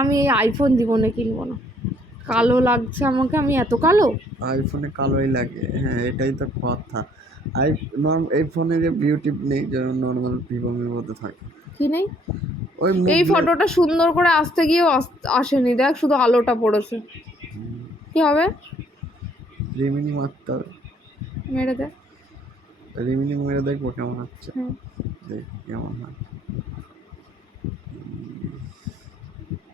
আমি এই আইফোন জীবনে কিনবো না, কালো লাগছে আমাকে। আমি এত কালো? আইফোনে কালোই লাগে, হ্যাঁ এটাই তো কথা। আই এই ফোনে যে বিউটি নেই, যেমন নর্মাল ভিভো মিভোতে থাকে। কি নেই? ওই মুখ এই ফটোটা সুন্দর করে আসতে গিয়েও আসেনি, দেখ শুধু আলোটা পড়েছে। কি হবে? রিমিনি মারতে হবে। মেরে দে। রিমিনি মেরে দেখবো কেমন হচ্ছে, হ্যাঁ। দেখ কেমন হয়।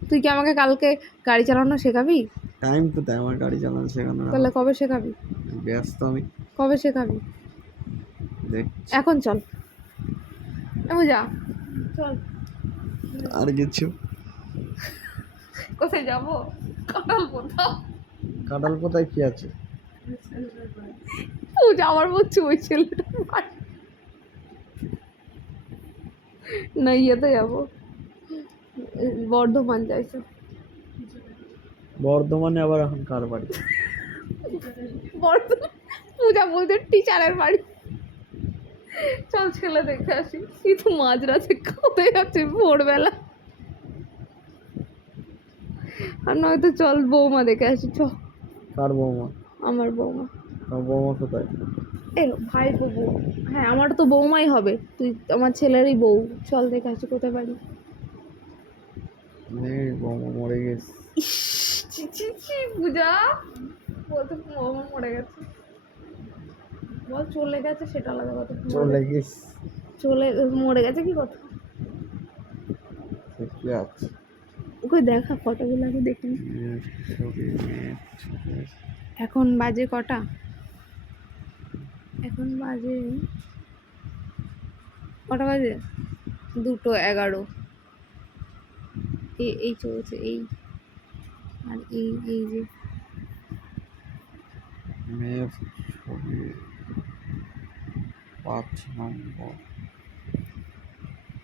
তুই কি আমাকে কালকে গাড়ি চালানো শেখাবি? টাইম কোথায় আমার গাড়ি চালানো শেখানোর? তাহলে কবে শেখাবি? ব্যস্ত আমি। কবে শেখাবি? দেখ এখন চল, যা চল। আর কিছু? কোথায় যাবো? কাটাল কোথাও? কাঁঠাল কোথায় কি আছে? পূজা আমার বলছে ওই ছেলেটা না, ইয়েতে যাবো, বর্ধমান যাইছে। বর্ধমানে আবার এখন কার বাড়ি? বর্ধমান, পূজা বলছে টিচারের বাড়ি। চল ছেলে দেখে আসি। কিন্তু মাঝরাতে কোথায় যাচ্ছে ভোরবেলা? আর নয়তো চল বৌমা দেখে আসি। চ। কার বৌমা? আমার বৌমা। আমার বৌমা কোথায়? ভাই বউ। হ্যাঁ আমার তো বৌমাই হবে, তুই আমার ছেলেরই বউ। চল দেখে আসি কোথায় বাড়ি। নেই, বৌমা মরে গেছে। ছি ছি ছি, পূজা বলতে বৌমা মরে গেছে? বল চলে গেছে সেটা আলাদা কথা। চলে গেছে। চলে মরে গেছে কি কথা? কি আছে? ওকে দেখা ফটোগুলো আগে দেখি। ছবি এখন বাজে কটা? এখন বাজে কটা বাজে? 2:11। এই চলছে এই। আর এই যে মেয়ের ছবি 5 নম্বর।